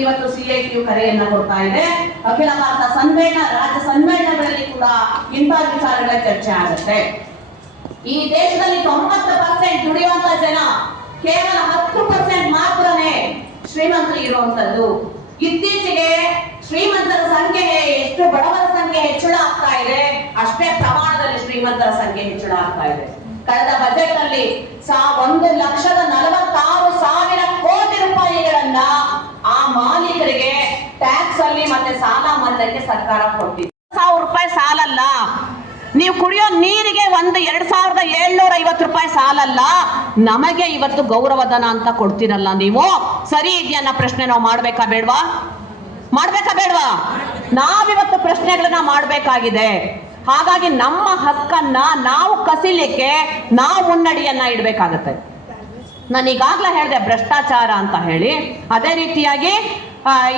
ಇವತ್ತು CITU ಕರೆಯನ್ನ ಕೊಡ್ತಾ ಇದೆ. ಅಖಿಲ ಭಾರತ ಸಮ್ಮೇಳನ, ರಾಜ್ಯ ಸಮ್ಮೇಳನಗಳಲ್ಲಿ ಕೂಡ ಇಂಥ ವಿಚಾರಗಳ ಚರ್ಚೆ ಆಗುತ್ತೆ. ಈ ದೇಶದಲ್ಲಿ 90% ದುಡಿಯುವಂತ ಜನ, ಕೇವಲ 10% ಮಾತ್ರನೇ ಶ್ರೀಮಂತರು ಇರುವಂತದ್ದು. ಇತ್ತೀಚೆಗೆ ಶ್ರೀಮಂತರ ಸಂಖ್ಯೆ ಎಷ್ಟು ಬಡವರ ಸಂಖ್ಯೆ ಹೆಚ್ಚಳ ಆಗ್ತಾ ಇದೆ, ಅಷ್ಟೇ ಪ್ರಮಾಣದಲ್ಲಿ ಶ್ರೀಮಂತರ ಸಂಖ್ಯೆ ಹೆಚ್ಚಳ ಆಗ್ತಾ ಇದೆ. ಕಳೆದ ಬಜೆಟ್ ಅಲ್ಲಿ 1,46,000 ಕೋಟಿ ರೂಪಾಯಿಗಳನ್ನ ಆ ಮಾಲೀಕರಿಗೆ ಟ್ಯಾಕ್ಸ್ ಅಲ್ಲಿ ಮತ್ತೆ ಸಾಲ ಮನ್ನಾಕ್ಕೆ ಸರ್ಕಾರ ಕೊಟ್ಟಿದೆ. 1,000 ರೂಪಾಯಿ ಸಾಲಲ್ಲ, ನೀವು ಕುಡಿಯೋ ನೀರಿಗೆ 2,750 ರೂಪಾಯಿ ಸಾಲಲ್ಲ, ನಮಗೆ ಇವತ್ತು ಗೌರವಧನ ಅಂತ ಕೊಡ್ತಿರಲ್ಲ ನೀವು, ಸರಿ ಇದೆಯನ್ನ ಪ್ರಶ್ನೆ ನಾವು ಮಾಡ್ಬೇಕಾ ಬೇಡ್ವಾ? ನಾವಿವತ್ತು ಪ್ರಶ್ನೆಗಳನ್ನ ಮಾಡ್ಬೇಕಾಗಿದೆ. ಹಾಗಾಗಿ ನಮ್ಮ ಹಕ್ಕನ್ನ ನಾವು ಕಸಿಲಿಕ್ಕೆ ನಾವು ಮುನ್ನಡಿಯನ್ನ ಇಡ್ಬೇಕಾಗತ್ತೆ. ನಾನು ಈಗಾಗ್ಲೇ ಹೇಳಿದೆ ಭ್ರಷ್ಟಾಚಾರ ಅಂತ ಹೇಳಿ. ಅದೇ ರೀತಿಯಾಗಿ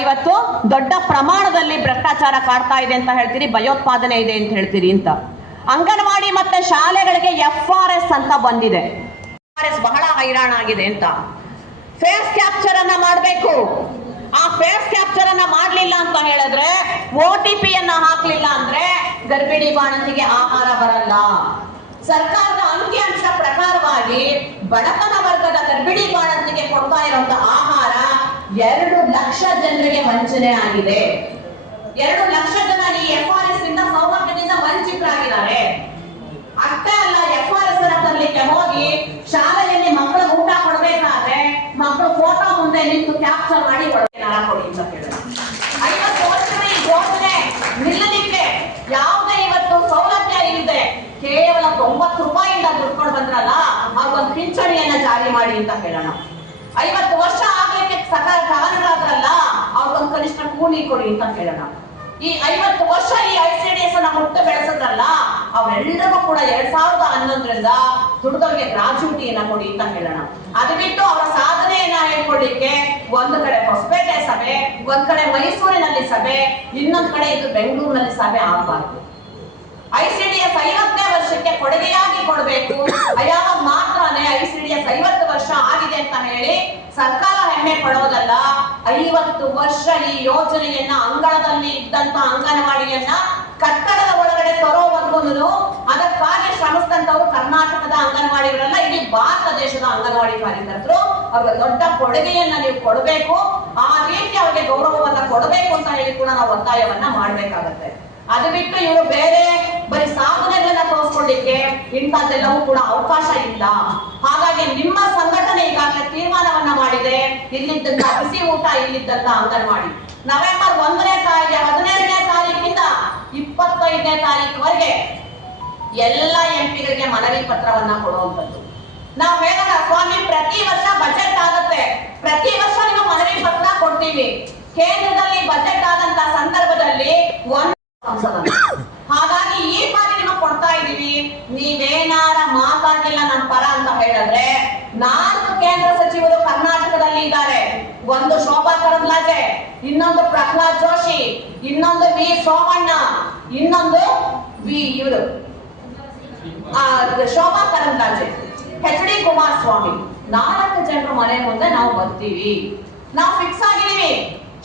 ಇವತ್ತು ದೊಡ್ಡ ಪ್ರಮಾಣದಲ್ಲಿ ಭ್ರಷ್ಟಾಚಾರ ಕಾಡ್ತಾ ಇದೆ ಅಂತ ಹೇಳ್ತೀರಿ, ಭಯೋತ್ಪಾದನೆ ಇದೆ ಅಂತ ಹೇಳ್ತೀರಿ ಅಂತ. ಅಂಗನವಾಡಿ ಮತ್ತೆ ಶಾಲೆಗಳಿಗೆ FRS ಅಂತ ಬಂದಿದೆ. FRS ಬಹಳ ಹೈರಾಣ ಆಗಿದೆ ಅಂತ. ಫೇಸ್ ಕ್ಯಾಪ್ಚರ್ ಅನ್ನ ಮಾಡಬೇಕು. ಆ ಫೇಸ್ ಕ್ಯಾಪ್ಚರ್ ಅನ್ನ ಮಾಡ್ಲಿಲ್ಲ ಅಂತ ಹೇಳಿದ್ರೆ, OTP ಅನ್ನ ಹಾಕ್ಲಿಲ್ಲ ಅಂದ್ರೆ ಗರ್ಭಿಣಿ ಬಾಣಂತಿಗೆ ಆಹಾರ ಬರಲ್ಲ. ಸರ್ಕಾರದ ಅಂಕಿಅಂಶ ಪ್ರಕಾರವಾಗಿ ಬಡತನ ವರ್ಗದ ಗರ್ಭಿಣಿ ಬಾಣಂತಿಗೆ ಕೊಡ್ತಾ ಇರುವಂತ ಆಹಾರ 2 ಲಕ್ಷ ಜನರಿಗೆ ವಂಚನೆ ಆಗಿದೆ. 2 ಲಕ್ಷ ಜನ ಈ FRS ಇಂದ ಸೌಲಭ್ಯದಿಂದ ವಂಚಿತರಾಗಿದ್ದಾರೆ. ಅಷ್ಟೇ ಅಲ್ಲ, FRS ಅನ್ನ ತರಲಿಕ್ಕೆ ಹೋಗಿ ಶಾಲೆಯಲ್ಲಿ ಮಕ್ಕಳು ಊಟ ಕೊಡ್ಬೇಕಾದ್ರೆ ಮಕ್ಕಳು ಫೋಟೋ ಮುಂದೆ ನಿಂತು ಕ್ಯಾಪ್ಚರ್ ಮಾಡಿ ಕೊಡಿ ಅಂತ ಹೇಳಿದ್ರು. 50 ವರ್ಷದ ಈ ಯೋಜನೆ ನಿಲ್ಲಲಿಕ್ಕೆ ಯಾವುದೇ ಇವತ್ತು ಸೌಲಭ್ಯ ಇಲ್ಲದೆ ಕೇವಲ 90 ರೂಪಾಯಿಯಿಂದ ದುಡ್ಕೊಂಡು ಬಂದ್ರಲ್ಲ, ಅವ್ರಿಗೊಂದು ಪಿಂಚಣಿಯನ್ನ ಜಾರಿ ಮಾಡಿ ಅಂತ ಹೇಳೋಣ. 50 ವರ್ಷ ಆಗ್ಲಿಕ್ಕೆ ಕಾರಣರಾದ್ರಲ್ಲ, ಅವ್ರಿಗೊಂದು ಕನಿಷ್ಠ ಕೂಲಿ ಕೊಡಿ ಅಂತ ಹೇಳೋಣ. ಈ 50 ವರ್ಷ ಈ ICDS ಅನ್ನ ಹುಟ್ಟು ಬೆಳೆಸದ್ರಲ್ಲ, ಅವರೆಲ್ಲರಿಗೂ ಕೂಡ 2011ರಿಂದ ದುಡ್ದವ್ರಿಗೆ ಗ್ರಾಚ್ಯುಟಿಯನ್ನ ಕೊಡಿ ಅಂತ ಹೇಳೋಣ. ಅದು ಬಿಟ್ಟು ಅವರ ಸಾಧನೆಯನ್ನ ಹೇಳ್ಕೊಳ್ಳಿಕ್ಕೆ ಒಂದು ಕಡೆ ಹೊಸಪೇಟೆ ಸಭೆ, ಒಂದ್ ಕಡೆ ಮೈಸೂರಿನಲ್ಲಿ ಸಭೆ, ಇನ್ನೊಂದ್ ಕಡೆ ಇದು ಬೆಂಗಳೂರಿನಲ್ಲಿ ಸಭೆ ಆಗಬಾರ್ದು. ICDS 50ನೇ ವರ್ಷಕ್ಕೆ ಕೊಡುಗೆಯಾಗಿ ಕೊಡಬೇಕು. ಯಾವಾಗ ಮಾತ್ರನೇ ICDS 50 ವರ್ಷ ಆಗಿದೆ ಅಂತ ಹೇಳಿ ಸರ್ಕಾರ ಹೆಮ್ಮೆ ಪಡೋದಲ್ಲ, 50 ವರ್ಷ ಈ ಯೋಜನೆಯನ್ನ ಅಂಗಳದಲ್ಲಿ ಇದ್ದಂತ ಅಂಗನವಾಡಿಯನ್ನ ಕಟ್ಟಡದ ಒಳಗಡೆ ತರೋವರೆಗೂ ಅದಕ್ಕಾಗಿ ಶ್ರಮಿಸಿದಂತವರು ಕರ್ನಾಟಕದ ಅಂಗನವಾಡಿಗಳೆಲ್ಲ, ಇಡೀ ಭಾರತ ದೇಶದ ಅಂಗನವಾಡಿ ಕಾರ್ಯಕರ್ತರು. ಅವ್ರಿಗೆ ದೊಡ್ಡ ಕೊಡುಗೆಯನ್ನ ನೀವು ಕೊಡಬೇಕು, ಆ ರೀತಿ ಅವ್ರಿಗೆ ಗೌರವವನ್ನ ಕೊಡಬೇಕು ಅಂತ ಹೇಳಿ ಕೂಡ ನಾವು ಒತ್ತಾಯವನ್ನ ಮಾಡ್ಬೇಕಾಗತ್ತೆ. ಅದು ಬಿಟ್ಟು ಇವರು ಬೇರೆ ಬರೀ ಸಾಧನೆಗಳನ್ನ ತೋರಿಸ್ಕೊಳ್ಳಿಕ್ಕೆ ಇಂಥದ್ದೆಲ್ಲವೂ ಕೂಡ ಅವಕಾಶ ಇಲ್ಲ. ಹಾಗಾಗಿ ನಿಮ್ಮ ಸಂಘಟನೆ ಈಗಾಗಲೇ ತೀರ್ಮಾನವನ್ನ ಮಾಡಿದೆ, ಇಲ್ಲಿದ್ದಂತ ಬಿಸಿ ಊಟ, ಇಲ್ಲಿದ್ದಂತ ಅಂಗನವಾಡಿ ನವೆಂಬರ್ 1ನೇ ತಾರೀಕು 15ನೇ ತಾರೀಕಿಂದ 25ನೇ ತಾರೀಕುವರೆಗೆ ಎಲ್ಲ MP ಗಳಿಗೆ ಮನವಿ ಪತ್ರವನ್ನ ಕೊಡುವಂಥದ್ದು. ನಾವು ಹೇಳೋಣ, ಸ್ವಾಮಿ ಪ್ರತಿ ವರ್ಷ ಬಜೆಟ್ ಆಗುತ್ತೆ, ಪ್ರತಿ ವರ್ಷ ನಿಮ್ಮ ಮನವಿ ಪತ್ರ ಕೊಡ್ತೀವಿ. ಕೇಂದ್ರದಲ್ಲಿ ಬಜೆಟ್ ಆದಂತ ಸಂದರ್ಭದಲ್ಲಿ ಹಾಗಾಗಿ ಈ ಬಾರಿ ನಿಮಗೆ ಕೊಡ್ತಾ ಇದೀವಿ. ನೀವೇನಾರ ಮಾತಾಡ್ಲಿಲ್ಲ ನಮ್ಮ ಪರ ಅಂತ ಹೇಳಿದ್ರೆ, 4 ಕೇಂದ್ರ ಸಚಿವರು ಕರ್ನಾಟಕದಲ್ಲಿ ಇದ್ದಾರೆ. ಒಂದು ಶೋಭಾ ಕರಂದ್ಲಾಜೆ, ಇನ್ನೊಂದು ಪ್ರಹ್ಲಾದ್ ಜೋಶಿ, ಇನ್ನೊಂದು V ಸೋಮಣ್ಣ, ಇನ್ನೊಂದು ಇವರು ಶೋಭಾ ಕರಂದ್ಲಾಜೆ, HD ಕುಮಾರಸ್ವಾಮಿ. 4 ಜನರು ಮನೆ ಮುಂದೆ ನಾವು ಬರ್ತೀವಿ, ನಾವು ಫಿಕ್ಸ್ ಆಗಿದ್ದೀವಿ.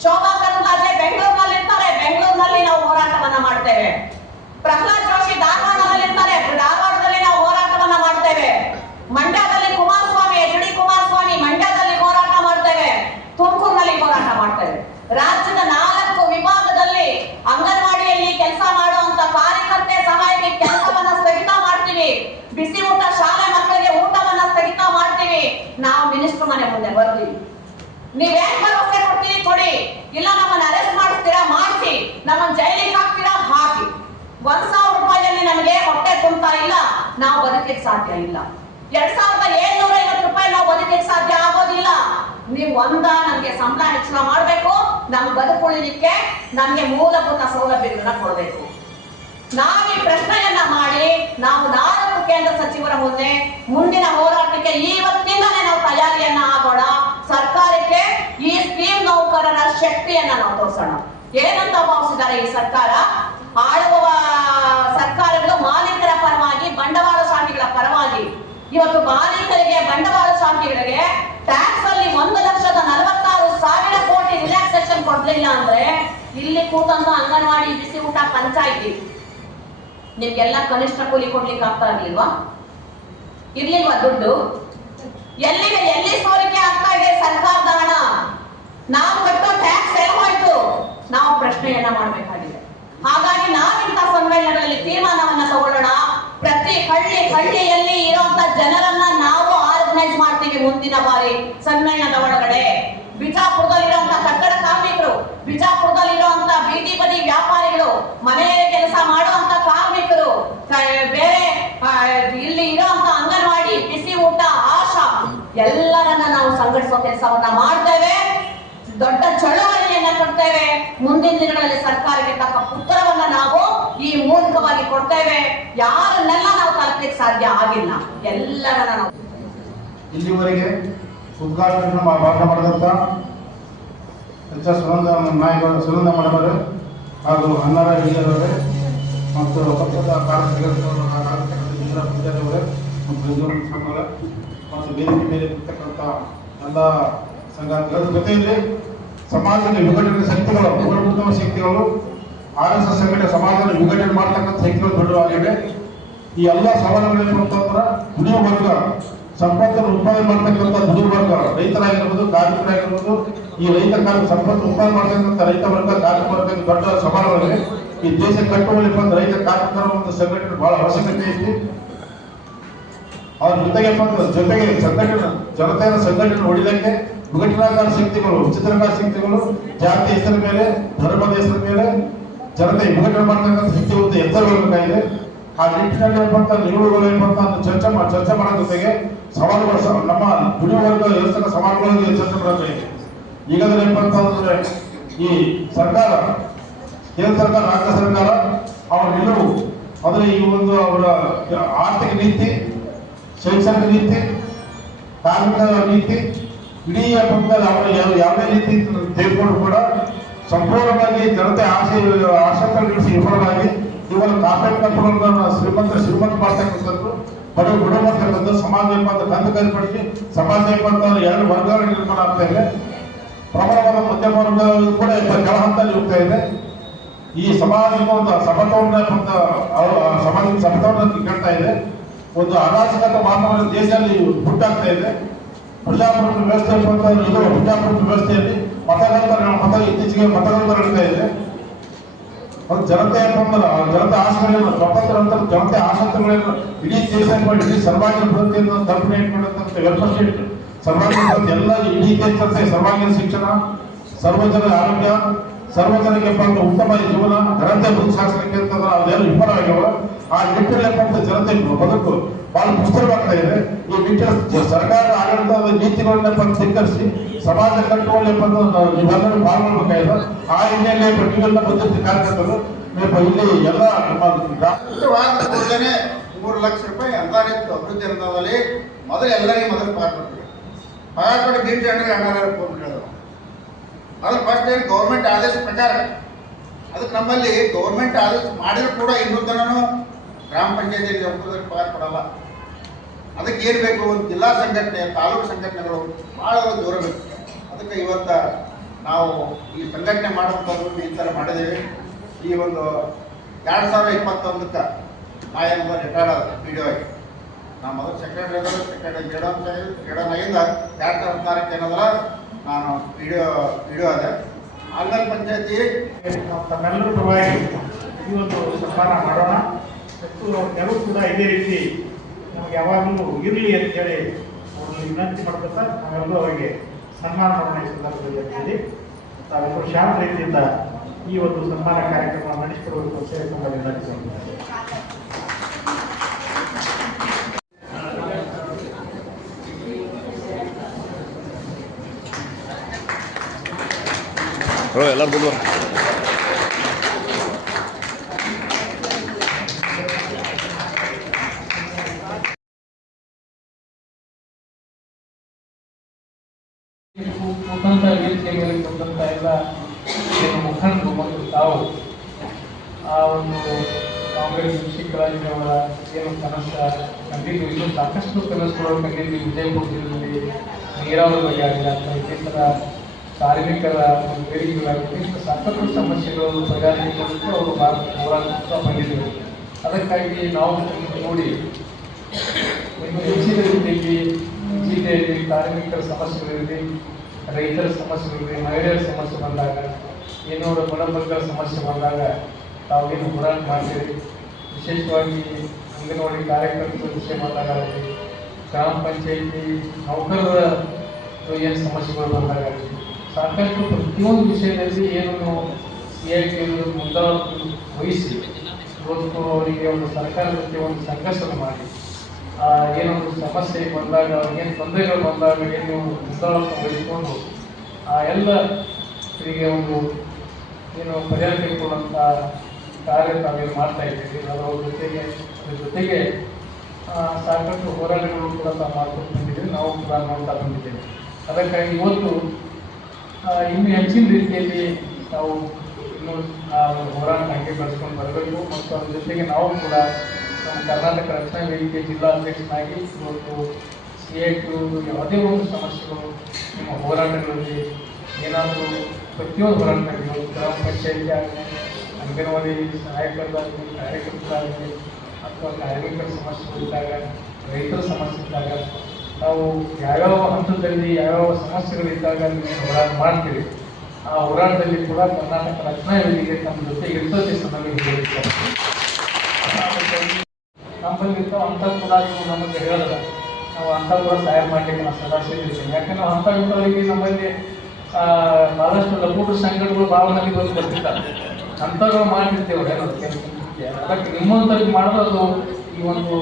ಶೋಭಾ ಕರಂದ್ಲಾಜೆ ಬೆಂಗಳೂರಿನಲ್ಲಿ ಇರ್ತಾರೆ, ಬೆಂಗಳೂರಿನಲ್ಲಿ ನಾವು ಹೋರಾಟವನ್ನ ಮಾಡ್ತೇವೆ. ಪ್ರಹ್ಲಾದ್ ಜೋಶಿ ಧಾರವಾಡದಲ್ಲಿ ಇರ್ತಾರೆ, ಧಾರವಾಡದಲ್ಲಿ ನಾವು ಹೋರಾಟವನ್ನ ಮಾಡ್ತೇವೆ. ಮಂಡ್ಯದಲ್ಲಿ ಕುಮಾರಸ್ವಾಮಿ, HD ಕುಮಾರಸ್ವಾಮಿ ಮಂಡ್ಯದಲ್ಲಿ ಹೋರಾಟ ಮಾಡ್ತೇವೆ, ತುಮಕೂರಿನಲ್ಲಿ ಹೋರಾಟ ಮಾಡ್ತೇವೆ. ರಾಜ್ಯದ 4 ವಿಭಾಗದಲ್ಲಿ ಅಂಗನವಾಡಿಯಲ್ಲಿ ಕೆಲಸ ಮಾಡುವಂತ ಕಾರ್ಯಕರ್ತೆ ಸಹಾಯಕಿ ಕೆಲಸವನ್ನ ಸ್ಥಗಿತ ಮಾಡ್ತೀವಿ. ಬಿಸಿ ಊಟ ಶಾಲೆ ಮಕ್ಕಳಿಗೆ ಊಟವನ್ನ ಸ್ಥಗಿತ ಮಾಡ್ತೀವಿ. ನಾವು ಮಿನಿಸ್ಟರ್ ಮನೆ ಮುಂದೆ ಬರ್ತೀವಿ. ನೀವೇನ್ ಭರವಸೆ ಕೊಡ್ತೀರಿ ಕೊಡಿ, ಇಲ್ಲ ನಮ್ಮನ್ನ ಅರೆಸ್ಟ್ ಮಾಡಿಸ್ತೀರಾ ಮಾಡಿಸಿ, ನಮ್ಮನ್ನ ಜೈಲಿಗೆ ಹಾಕ್ತೀರಾ ಹಾಕಿ. 1,000 ರೂಪಾಯಿಯಲ್ಲಿ ನಮಗೆ ಹೊಟ್ಟೆ ತುಂಬ್ತಾ ಇಲ್ಲ, ನಾವು ಬದುಕಲಿಕ್ಕೆ ಸಾಧ್ಯ ಇಲ್ಲ. 2,750 ರೂಪಾಯಿ ನಾವು ಬದುಕಲಿಕ್ಕೆ ಸಾಧ್ಯ ಆಗೋದಿಲ್ಲ. ನೀವು ನಮ್ಗೆ ಸಂಬಳ ಹೆಚ್ಚಳ ಮಾಡ್ಬೇಕು, ನಮ್ ಬದುಕುಳಿಲಿಕ್ಕೆ ನಮ್ಗೆ ಮೂಲಭೂತ ಸೌಲಭ್ಯಗಳನ್ನ ಕೊಡಬೇಕು. ನಾವು ಈ ಪ್ರಶ್ನೆಯನ್ನ ಮಾಡಿ ನಾವು 4 ಕೇಂದ್ರ ಸಚಿವರ ಮುಂದೆ ಮುಂದಿನ ಹೋರಾಟಕ್ಕೆ ಇವತ್ತಿಂದಲೇ ನಾವು ತಯಾರಿಯನ್ನ ಆಗೋಣ. ಸರ್ಕಾರಕ್ಕೆ ಈ ಸ್ಕೀಮ್ ನೌಕರರ ಶಕ್ತಿಯನ್ನ ನಾವು ತೋರಿಸೋಣ. ಏನಂತ ಭಾವಿಸಿದ್ದಾರೆ ಈ ಸರ್ಕಾರ? ಆಳುವ ಸರ್ಕಾರಗಳು ಮಾಲೀಕರ ಪರವಾಗಿ, ಬಂಡವಾಳ ಶಾಹಿಗಳ ಪರವಾಗಿ. ಇವತ್ತು ಮಾಲೀಕರಿಗೆ, ಬಂಡವಾಳ ಶಾಹಿಗಳಿಗೆ ಟ್ಯಾಕ್ಸ್ ಅಲ್ಲಿ 1,46,000 ಕೋಟಿ ರಿಲ್ಯಾಕ್ಸ್ ಇಲ್ಲ ಅಂದ್ರೆ ಇಲ್ಲಿ ಕೂತಂತ ಅಂಗನವಾಡಿ ಬಿಸಿ ಊಟ ಪಂಚಾಯಿತಿ ನಿಮ್ಗೆಲ್ಲ ಕನಿಷ್ಠ ಕೂಲಿ ಕೊಡ್ಲಿಕ್ಕೆ ಆಗ್ತಾ ಇರ್ಲಿಲ್ವಾ? ಇರ್ಲಿಲ್ವಾ ದುಡ್ಡು? ಎಲ್ಲಿ ಸೋರಿಕೆ ಆಗ್ತಾ ಇದೆ ಸರ್ಕಾರದ ಹಣ? ನಾವು ಕಟ್ಟೋ ಟ್ಯಾಕ್ಸ್ ಎಲ್ಲ ಹೋಯ್ತು? ನಾವು ಪ್ರಶ್ನೆಯನ್ನ ಮಾಡಬೇಕಾಗಿದೆ. ಹಾಗಾಗಿ ನಾವಿಂತ ಸಮ್ಮೇಳನಗಳಲ್ಲಿ ತೀರ್ಮಾನವನ್ನ ತಗೊಳ್ಳೋಣ. ಪ್ರತಿ ಹಳ್ಳಿಯಲ್ಲಿ ಇರುವಂತ ಜನರನ್ನ ನಾವು ಆರ್ಗನೈಸ್ ಮಾಡ್ತೀವಿ. ಮುಂದಿನ ಬಾರಿ ಸಮ್ಮೇಳನದ ಒಳಗಡೆ ಬಿಜಾಪುರದಲ್ಲಿರುವಂತ ಕಟ್ಟಡ ಕಾರ್ಮಿಕರು, ಬಿಜಾಪುರದಲ್ಲಿರುವಂತ ಬೀದಿ ಬದಿ ವ್ಯಾಪಾರಿಗಳು, ಮನೆಯಲ್ಲಿ ಕೆಲಸ ಮಾಡುವಂತ ಕಾರ್ಮಿಕರು, ಬೇರೆ ಇಲ್ಲಿ ಇರುವಂತ ಅಂಗನವಾಡಿ, ಬಿಸಿ ಊಟ, ಆಶಾ ಎಲ್ಲರನ್ನ ನಾವು ಸಂಘಟಿಸುವ ಕೆಲಸವನ್ನ ಮಾಡ್ತೇವೆ. ದೊಡ್ಡ ಚಳವಳಿಯನ್ನ ಕೊಡ್ತೇವೆ. ಮುಂದಿನ ದಿನಗಳಲ್ಲಿ ಸರ್ಕಾರಕ್ಕೆ ತಕ್ಕ ಉತ್ತರವನ್ನ ನಾವು ಈ ಮೂಲಕವಾಗಿ ಕೊಡ್ತೇವೆ. ಯಾರನ್ನೆಲ್ಲ ನಾವು ತಲುಪಲಿಕ್ಕೆ ಸಾಧ್ಯ ಆಗಿಲ್ಲ, ಎಲ್ಲರನ್ನ ನಾವು ಇಲ್ಲಿವರೆಗೆ ಉದ್ಘಾಟನೆ ಭಾಷಣ ಮಾಡಿದಂತ ಸುನಂದ ನಾಯಕರು, ಸುನಂದ ಮೇಡಮರು ಹಾಗೂ ಅನ್ನಾರ ಹಿರಿಯರವರೇ ಮತ್ತು ಪಕ್ಷದ ಕಾರ್ಯಕರ್ತರವರೇ ಮತ್ತು ವೇದಿಕೆ ಮೇಲೆ ಇರ್ತಕ್ಕಂಥ ಎಲ್ಲ ಸಂಘಟನೆಗಳ ಜೊತೆಯಲ್ಲಿ ಸಮಾಜದ ವಿಘಟನೆ ಶಕ್ತಿಗಳು, ಮೂಲಭೂತ ಶಕ್ತಿಗಳು, RSS ಸಂಘಟನೆ ಸಮಾಜವನ್ನು ವಿಘಟನೆ ಮಾಡತಕ್ಕಂಥ ಶಕ್ತಿಗಳು ದೊಡ್ಡವಾಗಿವೆ. ಈ ಎಲ್ಲ ಸವಾಲುಗಳೇನು ಅಂತಂದ್ರೆ ದುಡಿಯುವ ವರ್ಗ, ಸಂಪತ್ತನ್ನು ಉತ್ಪಾದನೆ ಮಾಡ್ತಕ್ಕಂಥ ದುಡಿಯುವ ವರ್ಗ, ರೈತರಾಗಿರ್ಬೋದು, ಕಾರ್ಮಿಕರಾಗಿರ್ಬೋದು, ಈ ರೈತ ಸಂಪತ್ತು ಉತ್ಪಾದನೆ ಮಾಡ್ತಕ್ಕಂಥ ರೈತ ವರ್ಗ, ಕಾರ್ಮಿಕ ವರ್ಗ ದೊಡ್ಡ ಸವಾಲುಗಳಿವೆ. ಈ ದೇಶ ಕಟ್ಟುವಲ್ಲಿ ಬಂದ ರೈತ ಕಾರ್ಮಿಕರ ಒಂದು ಸಂಘಟನೆ ಬಹಳ ಅವಶ್ಯಕತೆ ಐತಿ. ಅವ್ರ ಜೊತೆಗೆ ಸಂಘಟನೆ, ಜನತೆಯ ಸಂಘಟನೆ ಹೊಡಿಲಿಕ್ಕೆ ವಿಘಟನಾಕಾರ ಶಕ್ತಿಗಳು, ವಿಚಿತ್ರಕಾರ ಶಕ್ತಿಗಳು ಜಾತಿ ಹೆಸರ ಮೇಲೆ, ಧರ್ಮದ ಹೆಸರ ಮೇಲೆ ಜನತೆ ವಿಘಟನೆ ಮಾಡ್ತಕ್ಕಂಥ ಶಕ್ತಿ ಒಂದು ಎತ್ತರಬೇಕಾಗಿದೆ. ಆ ನಿಟ್ಟಿನಲ್ಲಿ ಏನಂತ ನಿಲುವುಗಳು ಏನಂತ ಚರ್ಚೆ ಮಾಡೋ ಜೊತೆಗೆ ಸವಾಲುಗಳು, ನಮ್ಮ ದುಡಿಯುವ ವರ್ಗ ಎಷ್ಟರ ಸವಾಲುಗಳಿಗೆ ಚರ್ಚೆ ಮಾಡಬೇಕಾಗಿದೆ. ಈಗಾಗಲೇ ಏನಂತಂದ್ರೆ ಈ ಸರ್ಕಾರ, ಕೇಂದ್ರ ಸರ್ಕಾರ, ರಾಜ್ಯ ಸರ್ಕಾರ ಅವರ ನಿಲುವು ಅಂದ್ರೆ ಈ ಒಂದು ಅವರ ಆರ್ಥಿಕ ನೀತಿ, ಶೈಕ್ಷಣಿಕ ನೀತಿ, ಕಾರ್ಮಿಕ ನೀತಿ, ಇಡೀ ಅವರು ಯಾವುದೇ ರೀತಿ ತೆಗೆದುಕೊಂಡು ಕೂಡ ಸಂಪೂರ್ಣವಾಗಿ ಜನತೆ ಆಶಂಕಗಳಿಸಿ ವಿಫಲವಾಗಿ ಇವಾಗ ಕಾರ್ಪೊರೇಟ್ ಕಂಪನಿಗಳನ್ನು ಶ್ರೀಮಂತ ಮಾಡ್ತಕ್ಕಂಥದ್ದು, ಬಡ ಮಾಡ್ತಕ್ಕಂಥದ್ದು, ಸಮಾಜ ಕಂದು ಕೈಪಡಿಸಿ ಸಮಾಜ ಎರಡು ವರ್ಗಗಳ ನಿರ್ಮಾಣ ಆಗ್ತಾ ಇದೆ. ಪ್ರಬಲವಾದ ಮಧ್ಯಮ ವರ್ಗ ಕೂಡ ಕೆಳ ಹಂತದಲ್ಲಿ ಹೋಗ್ತಾ ಇದೆ. ಈ ಸಮಾಜಕ್ಕೆ ಒಂದು ಸಮತೋಲನ ಕೇಳ್ತಾ ಇದೆ. ಒಂದು ಅರಾಜಕತೆ ವಾತಾವರಣ ದೇಶದಲ್ಲಿ ಹುಟ್ಟಾಗ್ತಾ ಇದೆ. ಪ್ರಜಾಪ್ರಭುತ್ವ ವ್ಯವಸ್ಥೆ ಇದು ಪ್ರಜಾಪ್ರಭುತ್ವ ವ್ಯವಸ್ಥೆಯಲ್ಲಿ ಇತ್ತೀಚೆಗೆ ಮತಗಳಂತ ನಡೀತಾ ಇದೆ. ಒಂದು ಜನತೆ ಜನತೆ ಆಶೆಗಳೇನು, ಸ್ವಾತಂತ್ರ್ಯ ನಂತರ ಜನತೆ ಆಸಕ್ತಿಗಳೇನು, ಇಡೀ ದೇಶ ಇಡೀ ಸರ್ವಾಂಗೀಣ ಅಭಿವೃದ್ಧಿಯನ್ನು ಕಲ್ಪನೆ ಇಟ್ಕೊಂಡಂತ ವೆಲ್ಫೇರ್ ಸರ್ವಾಂಗೀಣ ಎಲ್ಲ ಇಡೀ ದೇಶದಂತೆ ಸರ್ವಾಂಗೀಣ ಶಿಕ್ಷಣ, ಸರ್ವಜನ ಆರೋಗ್ಯ, ಸರ್ವಜನಿಗೆ ಉತ್ತಮ ಜೀವನ, ಜನತೆ ಬದುಕು ಅಂತ ಅದೇನು ವಿಫಲವಾಗಿವ. ಆ ನಿಟ್ಟಿನಲ್ಲಿ ಜನತೆ ಬದುಕು ಬಹಳ ದುಸ್ತರವಾಗ್ತಾ ಇದೆ. ಈ ನಿಟ್ಟಿನ ಸರ್ಕಾರ ಆಡಳಿತದ ನೀತಿಗಳನ್ನ ಧಿಕ್ಕರಿಸಿ ಸಮಾಜ ಕಟ್ಟುವಲ್ಲಿ ನೀವೆಲ್ಲರೂ ಪಾಲ್ಗೊಳ್ಬೇಕಾಗಿದೆ. ಆ ಹಿನ್ನೆಲೆ ನೀವೆಲ್ಲ ಬಂದಿದ್ದ ಕಾರ್ಯಕರ್ತರು ಇಲ್ಲಿ ಎಲ್ಲ ಕೂಡಲೇ 3 ಲಕ್ಷ ರೂಪಾಯಿ ಅನುದಾನ ಇತ್ತು ಅಭಿವೃದ್ಧಿ ಅನುದಾನದಲ್ಲಿ. ಮೊದಲು ಪಗಾರ ಕೊಟ್ಟು ಬೀಟ್ ಹಣ್ಣಿಗೆ ಅಣ್ಣಾರು ಫೋನ್ ಹೇಳಿದ್ರು. ಅದ್ರ ಫಸ್ಟ್ ಏನು ಗೌರ್ಮೆಂಟ್ ಆದೇಶ ಪ್ರಕಾರ ಅದಕ್ಕೆ ನಮ್ಮಲ್ಲಿ ಗೌರ್ಮೆಂಟ್ ಆದೇಶ ಮಾಡಿದ್ರು ಕೂಡ ಇನ್ನೂ ತನೂ ಗ್ರಾಮ ಪಂಚಾಯತಿಯಲ್ಲಿ ಒಬ್ಬರಿಗೆ ಪಗಾರ ಕೊಡಲ್ಲ. ಅದಕ್ಕೆ ಏನು ಬೇಕು, ಒಂದು ಜಿಲ್ಲಾ ಸಂಘಟನೆ, ತಾಲೂಕು ಸಂಘಟನೆಗಳು ಭಾಳ ದೂರ ಬೇಕು. ಅದಕ್ಕೆ ಇವತ್ತು ನಾವು ಈ ಸಂಘಟನೆ ಮಾಡುವಂಥದ್ದು ಈ ಥರ ಮಾಡಿದ್ದೀವಿ. ಈ ಒಂದು 2021ಕ್ಕೆ ನಾ ರಿಟೈರ್ಡ್ ಆದ PDO ಆಗಿ. ನಾನು ಮೊದಲು ಸೆಕ್ರೆಟರಿ ಗೇಡೋನಾಗಿಂದ 2016ಕ್ಕೆ ಏನದಲ್ಲ ನಾನು PDO ಆದೆ. ಆಲ್ಮೇಲೆ ಪಂಚಾಯತಿ ತಮ್ಮೆಲ್ಲರೂ ಪರವಾಗಿ ಈ ಒಂದು ಸನ್ಮಾನ ಮಾಡೋಣ. ಮತ್ತು ಎಲ್ಲರೂ ಕೂಡ ಇದೇ ರೀತಿ ನಮಗೆ ಯಾವಾಗಲೂ ಇರಲಿ ಅಂತೇಳಿ ಅವ್ರನ್ನ ವಿನಂತಿ ಮಾಡ್ಕೊತಾ ನಾವೆಲ್ಲರೂ ಅವರಿಗೆ ಸನ್ಮಾನ ಮಾಡೋಣ ಈ ಸಂದರ್ಭದಲ್ಲಿ ಅಂತೇಳಿ ತಾವೆಲ್ಲರೂ ಶಾಂತ ರೀತಿಯಿಂದ ಈ ಒಂದು ಸನ್ಮಾನ ಕಾರ್ಯಕ್ರಮ ನಡೆಸಿಕೊಡಬೇಕು ಅಂತ ಹೇಳಿ ವಿನಂತಿಸಿದ್ದಾರೆ. ಎಲ್ಲರೂ ಬಂದವರು ಸ್ವತಂತ್ರ ವೇದಿಕೆಗಳಿಗೆ ಬಂದಂಥ ಎಲ್ಲ ಮುಖಂಡರು ಮತ್ತು ತಾವು ಆ ಒಂದು ಕಾಂಗ್ರೆಸ್ ಶಿಕ್ಷಕರಾಗಿದ್ದವರ ಏನು ಕನಸು ಕಂಡಿದ್ದು, ಇನ್ನೂ ಸಾಕಷ್ಟು ಕನಸುಗಳು ಕಂಡಿದ್ದು ವಿಜಯಪುರ ಜಿಲ್ಲೆಯಲ್ಲಿ ನೀರಾವರಿ ಬಗ್ಗೆ ಆಗಿಲ್ಲ, ಇತರ ಕಾರ್ಮಿಕರ ಬೇಡಿಕೆಗಳಾಗಲಿ ಸಾಕಷ್ಟು ಸಮಸ್ಯೆಗಳು ಪರಿಹಾರಕ್ಕೆ ಅವರು ಹೋರಾಟ ಬಂದಿದ್ದರು. ಅದಕ್ಕಾಗಿ ನಾವು ನೋಡಿ ಇನ್ನು ಹೆಚ್ಚಿನ ರೀತಿಯಲ್ಲಿ ಜಿಲ್ಲೆಯಲ್ಲಿ ಕಾರ್ಮಿಕರ ಸಮಸ್ಯೆಗಳಿರಲಿ, ರೈತರ ಸಮಸ್ಯೆಗಳಿರಲಿ, ಮಹಿಳೆಯರ ಸಮಸ್ಯೆ ಬಂದಾಗ, ಏನೋರ ಬಡವರ್ಗದ ಸಮಸ್ಯೆ ಬಂದಾಗ ತಾವೇನು ಹೋರಾಟ ಮಾಡ್ತೀರಿ. ವಿಶೇಷವಾಗಿ ಅಂಗನವಾಡಿ ಕಾರ್ಯಕರ್ತರ ವಿಷಯ ಬಂದಾಗ, ಗ್ರಾಮ ಪಂಚಾಯಿತಿ ನೌಕರರ ಏನು ಸಮಸ್ಯೆಗಳು ಬಂದಾಗ, ಸಾಕಷ್ಟು ಪ್ರತಿಯೊಂದು ವಿಷಯದಲ್ಲಿ ಏನು CIT ಮುಂದಾಳತ್ವ ವಹಿಸಿ ಇವತ್ತು ಅವರಿಗೆ ಒಂದು ಸರ್ಕಾರದ ಜೊತೆ ಒಂದು ಸಂಘರ್ಷ ಮಾಡಿ ಏನೊಂದು ಸಮಸ್ಯೆ ಬಂದಾಗ, ಏನು ತೊಂದರೆಗಳು ಬಂದಾಗ ಏನು ಮುಂದಾಳತ್ವ ವಹಿಸಿಕೊಂಡು ಆ ಎಲ್ಲ ಇವರಿಗೆ ಒಂದು ಏನು ಪರಿಹಾರ ತೆಗೆದುಕೊಳ್ಳುವಂಥ ಕಾರ್ಯ ತಾವೇನು ಮಾಡ್ತಾ ಇದ್ದೀವಿ. ಅದರ ಜೊತೆಗೆ ಸಾಕಷ್ಟು ಹೋರಾಟಗಳು ಕೂಡ ತಾವು ಮಾಡ್ಕೊಂಡು ಬಂದಿದ್ದೀವಿ, ನಾವು ಕೂಡ ನೋಡ್ತಾ ಬಂದಿದ್ದೇವೆ. ಅದಕ್ಕಾಗಿ ಇವತ್ತು ಇನ್ನೂ ಹೆಚ್ಚಿನ ರೀತಿಯಲ್ಲಿ ನಾವು ಇನ್ನೂ ಹೋರಾಟ ಹಂಗೆ ಬೆಳೆಸ್ಕೊಂಡು ಬರಬೇಕು ಮತ್ತು ಅದ್ರ ಜೊತೆಗೆ ನಾವು ಕೂಡ ನಮ್ಮ ಕರ್ನಾಟಕ ರಕ್ಷಣಾ ವೇದಿಕೆ ಜಿಲ್ಲಾ ಅಧ್ಯಕ್ಷನಾಗಿ ಇವತ್ತು CIT ಯಾವುದೇ ಒಂದು ಸಮಸ್ಯೆಗಳು ನಿಮ್ಮ ಹೋರಾಟಗಳಲ್ಲಿ ಏನಾದರೂ ಪ್ರತಿಯೊಂದು ಹೋರಾಟಗಳು ಗ್ರಾಮ ಪಂಚಾಯಿತಿ ಆಗಲಿ, ಅಂಗನವಾಡಿ ಸಹಾಯಕರಾಗಲಿ, ಕಾರ್ಯಕರ್ತರಾಗಲಿ ಅಥವಾ ಕಾರ್ಮಿಕರ ಸಮಸ್ಯೆಗಳಿದ್ದಾಗ, ರೈತರ ಸಮಸ್ಯೆ ಇದ್ದಾಗ ನಾವು ಯಾವ್ಯಾವ ಹಂತದಲ್ಲಿ ಯಾವ್ಯಾವ ಸಮಸ್ಯೆಗಳಿದ್ದಾಗ ಹೋರಾಟ ಮಾಡ್ತೀವಿ. ಆ ಹೋರಾಟದಲ್ಲಿ ಕೂಡ ಕರ್ನಾಟಕ ರಕ್ಷಣಾ ವೇದಿಕೆ ತಮ್ಮ ಜೊತೆ ಇರ್ತದೆ ನಮಗೆ ಹೇಳಿದ್ದಾರೆ. ನಮ್ಮಲ್ಲಿರ್ತಾವ ಅಂಥ ಕೂಡ ನೀವು ನಮಗೆ ಹೇಳಲ್ಲ, ನಾವು ಅಂಥ ಕೂಡ ಸಹಾಯ ಮಾಡಲಿಕ್ಕೆ ನಾವು ಸದಾ ಸಿದ್ದಿರ್ತೀವಿ. ಯಾಕಂದ್ರೆ ನಾವು ಅಂಥ ಇಂಥವರಿಗೆ ನಮ್ಮಲ್ಲಿ ಭಾಳಷ್ಟು ಲಘು ಸಂಘಟನೆಗಳು ಭಾಳ ಮಂದಿ ಬರ್ತಿರ್ತಾರೆ, ಅಂಥವ್ರು ಮಾಡಿರ್ತೇವೆ ಏನೋದಕ್ಕೆ. ಅದಕ್ಕೆ ನಿಮ್ಮಂಥವ್ರಿಗೆ ಮಾಡೋದು ಈ ಒಂದು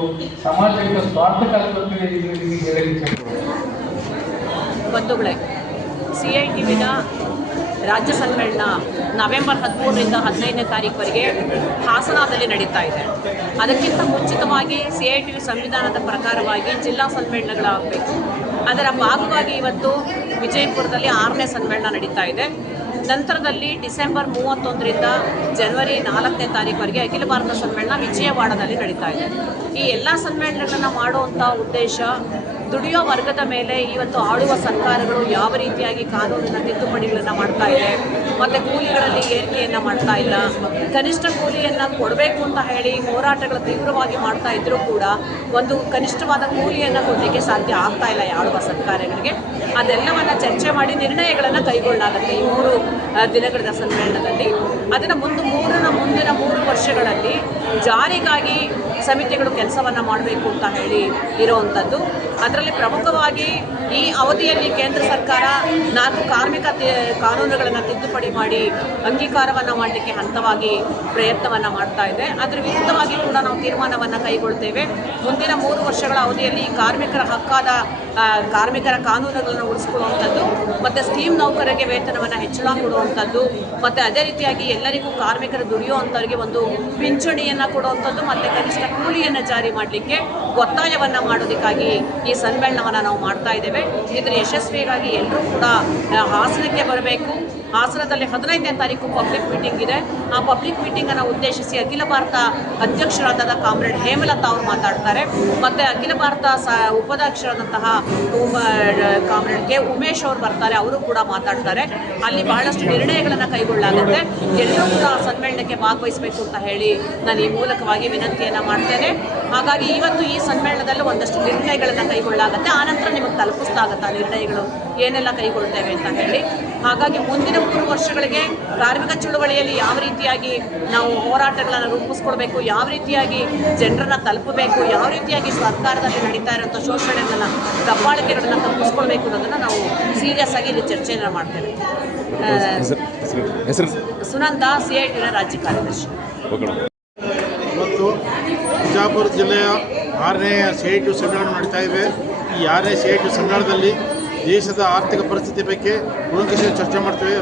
ಸಮಾಜಕ್ಕೆ ಸ್ವಾರ್ಥಕ್ಕಾಗ್ತದೆ ನಿಮಗೆ ಹೇಳಲಿಕ್ಕೆ. ಬಂಧುಗಳೇ, CITವಿನ ರಾಜ್ಯ ಸಮ್ಮೇಳನ ನವೆಂಬರ್ 13ರಿಂದ 15ನೇ ತಾರೀಕುವರೆಗೆ ಹಾಸನದಲ್ಲಿ ನಡೀತಾ ಇದೆ. ಅದಕ್ಕಿಂತ ಮುಂಚಿತವಾಗಿ CITV ಸಂವಿಧಾನದ ಪ್ರಕಾರವಾಗಿ ಜಿಲ್ಲಾ ಸಮ್ಮೇಳನಗಳಾಗಬೇಕು. ಅದರ ಭಾಗವಾಗಿ ಇವತ್ತು ವಿಜಯಪುರದಲ್ಲಿ 6ನೇ ಸಮ್ಮೇಳನ ನಡೀತಾ ಇದೆ. ನಂತರದಲ್ಲಿ ಡಿಸೆಂಬರ್ 31ರಿಂದ ಜನವರಿ 4ನೇ ತಾರೀಕುವರೆಗೆ ಅಖಿಲ ಭಾರತ ಸಮ್ಮೇಳನ ವಿಜಯವಾಡದಲ್ಲಿ ನಡೀತಾ ಇದೆ. ಈ ಎಲ್ಲ ಸಮ್ಮೇಳನಗಳನ್ನು ಮಾಡುವಂಥ ಉದ್ದೇಶ ದುಡಿಯೋ ವರ್ಗದ ಮೇಲೆ ಇವತ್ತು ಆಳುವ ಸರ್ಕಾರಗಳು ಯಾವ ರೀತಿಯಾಗಿ ಕಾನೂನಿನ ತಿದ್ದುಪಡಿಗಳನ್ನು ಮಾಡ್ತಾ ಇದೆ, ಮತ್ತು ಕೂಲಿಗಳಲ್ಲಿ ಏರಿಕೆಯನ್ನು ಮಾಡ್ತಾ ಇಲ್ಲ, ಕನಿಷ್ಠ ಕೂಲಿಯನ್ನು ಕೊಡಬೇಕು ಅಂತ ಹೇಳಿ ಹೋರಾಟಗಳು ತೀವ್ರವಾಗಿ ಮಾಡ್ತಾ ಇದ್ದರೂ ಕೂಡ ಒಂದು ಕನಿಷ್ಠವಾದ ಕೂಲಿಯನ್ನು ಕೊಡಲಿಕ್ಕೆ ಸಾಧ್ಯ ಆಗ್ತಾ ಇಲ್ಲ ಆಳುವ ಸರ್ಕಾರಗಳಿಗೆ. ಅದೆಲ್ಲವನ್ನು ಚರ್ಚೆ ಮಾಡಿ ನಿರ್ಣಯಗಳನ್ನು ಕೈಗೊಳ್ಳಲಾಗುತ್ತೆ ಈ 3 ದಿನಗಳ ಸಮ್ಮೇಳನದಲ್ಲಿ. ಅದನ್ನು ಮುಂದಿನ 3 ವರ್ಷಗಳಲ್ಲಿ ಜಾರಿಗಾಗಿ ಸಮಿತಿಗಳು ಕೆಲಸವನ್ನು ಮಾಡಬೇಕು ಅಂತ ಹೇಳಿ ಇರುವಂಥದ್ದು. ಅದರಲ್ಲಿ ಪ್ರಮುಖವಾಗಿ ಈ ಅವಧಿಯಲ್ಲಿ ಕೇಂದ್ರ ಸರ್ಕಾರ 4 ಕಾರ್ಮಿಕ ಕಾನೂನುಗಳನ್ನು ತಿದ್ದುಪಡಿ ಮಾಡಿ ಅಂಗೀಕಾರವನ್ನು ಮಾಡಲಿಕ್ಕೆ ಹಂತವಾಗಿ ಪ್ರಯತ್ನವನ್ನು ಮಾಡ್ತಾ ಇದೆ. ಅದರ ವಿರುದ್ಧವಾಗಿ ಕೂಡ ನಾವು ತೀರ್ಮಾನವನ್ನು ಕೈಗೊಳ್ತೇವೆ. ಮುಂದಿನ 3 ವರ್ಷಗಳ ಅವಧಿಯಲ್ಲಿ ಕಾರ್ಮಿಕರ ಹಕ್ಕಾದ ಕಾರ್ಮಿಕರ ಕಾನೂನುಗಳನ್ನು ಉಳಿಸ್ಕೊಳ್ಳುವಂಥದ್ದು, ಮತ್ತು ಸ್ಕೀಮ್ ನೌಕರರಿಗೆ ವೇತನವನ್ನು ಹೆಚ್ಚಳ ಕೊಡುವಂಥದ್ದು, ಮತ್ತು ಅದೇ ರೀತಿಯಾಗಿ ಎಲ್ಲರಿಗೂ ಕಾರ್ಮಿಕರು ದುಡಿಯುವಂಥವ್ರಿಗೆ ಒಂದು ಪಿಂಚಣಿಯನ್ನು ಕೊಡುವಂಥದ್ದು, ಮತ್ತು ಕನಿಷ್ಠ ಕೂಲಿಯನ್ನು ಜಾರಿ ಮಾಡಲಿಕ್ಕೆ ಒತ್ತಾಯವನ್ನು ಮಾಡೋದಕ್ಕಾಗಿ ಈ ಸಮ್ಮೇಳನವನ್ನು ನಾವು ಮಾಡ್ತಾ ಇದ್ದೇವೆ. ಇದರ ಯಶಸ್ವಿಗಾಗಿ ಎಲ್ಲರೂ ಕೂಡ ಹಾಸನಕ್ಕೆ ಬರಬೇಕು. ಹಾಸನದಲ್ಲಿ 15ನೇ ತಾರೀಕು ಪಬ್ಲಿಕ್ ಮೀಟಿಂಗ್ ಇದೆ. ಆ ಪಬ್ಲಿಕ್ ಮೀಟಿಂಗನ್ನು ಉದ್ದೇಶಿಸಿ ಅಖಿಲ ಭಾರತ ಅಧ್ಯಕ್ಷರಾದ ಕಾಮ್ರೇಡ್ ಹೇಮಲತಾ ಅವರು ಮಾತಾಡ್ತಾರೆ, ಮತ್ತು ಅಖಿಲ ಭಾರತ ಉಪಾಧ್ಯಕ್ಷರಾದಂತಹ ಕಾಮ್ರೇಡ್ ಕೆ ಉಮೇಶ್ ಅವರು ಬರ್ತಾರೆ, ಅವರು ಕೂಡ ಮಾತಾಡ್ತಾರೆ. ಅಲ್ಲಿ ಬಹಳಷ್ಟು ನಿರ್ಣಯಗಳನ್ನು ಕೈಗೊಳ್ಳಲಾಗುತ್ತೆ. ಎಲ್ಲರೂ ಕೂಡ ಸಮ್ಮೇಳನಕ್ಕೆ ಭಾಗವಹಿಸಬೇಕು ಅಂತ ಹೇಳಿ ನಾನು ಈ ಮೂಲಕವಾಗಿ ವಿನಂತಿಯನ್ನು ಮಾಡ್ತೇನೆ. ಹಾಗಾಗಿ ಇವತ್ತು ಈ ಸಮ್ಮೇಳನದಲ್ಲೂ ಒಂದಷ್ಟು ನಿರ್ಣಯಗಳನ್ನು ಕೈಗೊಳ್ಳಲಾಗುತ್ತೆ. ಆನಂತರ ನಿಮಗೆ ತಲುಪಿಸ್ತಾಗತ್ತೆ ಆ ನಿರ್ಣಯಗಳು ಏನೆಲ್ಲ ಕೈಗೊಳ್ತೇವೆ ಅಂತ ಹೇಳಿ. ಹಾಗಾಗಿ ಮುಂದಿನ 3 ವರ್ಷಗಳಿಗೆ ಕಾರ್ಮಿಕ ಚಳುವಳಿಯಲ್ಲಿ ಯಾವ ರೀತಿಯಾಗಿ ನಾವು ಹೋರಾಟಗಳನ್ನು ರೂಪಿಸ್ಕೊಳ್ಬೇಕು, ಯಾವ ರೀತಿಯಾಗಿ ಜನರನ್ನು ತಲುಪಬೇಕು, ಯಾವ ರೀತಿಯಾಗಿ ಸರ್ಕಾರದಲ್ಲಿ ನಡೀತಾ ಇರೋಂಥ ಶೋಷಣೆಗಳನ್ನು, ದಬ್ಬಾಳಿಕೆಗಳನ್ನು ತಪ್ಪಿಸ್ಕೊಳ್ಬೇಕು ಅನ್ನೋದನ್ನು ನಾವು ಸೀರಿಯಸ್ ಆಗಿ ಇಲ್ಲಿ ಚರ್ಚೆಯನ್ನು ಮಾಡ್ತೇವೆ. ಸುನಂದ, CITನ ರಾಜ್ಯ ಕಾರ್ಯದರ್ಶಿ. ಇವತ್ತು ಬಿಜಾಪುರ ಜಿಲ್ಲೆಯ 6ನೇ CIT ಸಮ್ಮೇಳನ ನಡೀತಾ ಇದೆ. ಈ 6ನೇ CIT ಸಮ್ಮೇಳನದಲ್ಲಿ ದೇಶದ ಆರ್ಥಿಕ ಪರಿಸ್ಥಿತಿ ಬಗ್ಗೆ ಕೂಲಂಕಷ ಚರ್ಚೆ ಮಾಡ್ತೇವೆ.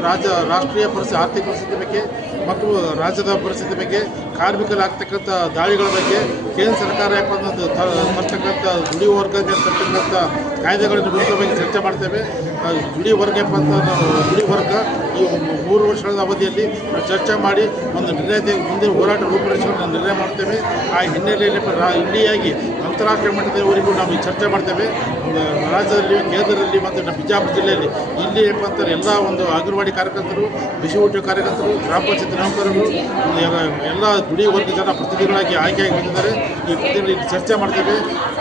ರಾಷ್ಟ್ರೀಯ ಆರ್ಥಿಕ ಪರಿಸ್ಥಿತಿ ಬಗ್ಗೆ ಮತ್ತು ರಾಜ್ಯದ ಪರಿಸ್ಥಿತಿ ಬಗ್ಗೆ, ಕಾರ್ಮಿಕರಾಗ್ತಕ್ಕಂಥ ದಾಳಿಗಳ ಬಗ್ಗೆ, ಕೇಂದ್ರ ಸರ್ಕಾರ ತರ್ತಕ್ಕಂಥ ದುಡಿಯುವ ವರ್ಗಕ್ಕೆ ತರ್ತಕ್ಕಂಥ ಕಾಯ್ದೆಗಳ ವಿರುದ್ಧ ಬಗ್ಗೆ ಚರ್ಚೆ ಮಾಡ್ತೇವೆ. ದುಡಿ ವರ್ಗ ದುಡಿ ವರ್ಗ ಈ 3 ವರ್ಷಗಳ ಅವಧಿಯಲ್ಲಿ ಚರ್ಚೆ ಮಾಡಿ ಒಂದು ನಿರ್ಣಯ ಮುಂದೆ ಹೋರಾಟ ರೂಪುರೇಷೆಯನ್ನು ನಿರ್ಣಯ ಮಾಡ್ತೇವೆ. ಆ ಹಿನ್ನೆಲೆಯಲ್ಲಿ ಇಲ್ಲಿಯಾಗಿ ಅಂತಾರಾಷ್ಟ್ರೀಯ ಮಟ್ಟದವರೆಗೂ ನಾವು ಚರ್ಚೆ ಮಾಡ್ತೇವೆ. ರಾಜ್ಯದಲ್ಲಿ, ಕೇಂದ್ರದಲ್ಲಿ ಮತ್ತು ನಮ್ಮ ಬಿಜಾಪುರ ಜಿಲ್ಲೆಯಲ್ಲಿ ಇಲ್ಲಿ ಏನಪ್ಪ ಅಂತಾರೆ ಎಲ್ಲ ಒಂದು ಅಂಗನವಾಡಿ ಕಾರ್ಯಕರ್ತರು, ಬಿಸಿ ಊಟ ಕಾರ್ಯಕರ್ತರು, ಗ್ರಾಮ ಪಂಚಾಯತ್ ನೌಕರರು, ಎಲ್ಲ ದುಡಿ ವರ್ಗ ಜನ ಪ್ರತಿನಿಧಿಗಳಾಗಿ ಆಯ್ಕೆಯಾಗಿ ಬಂದಿದ್ದಾರೆ. ಈ ಪ್ರತಿನಿಧಿ ಚರ್ಚೆ ಮಾಡ್ತೇವೆ.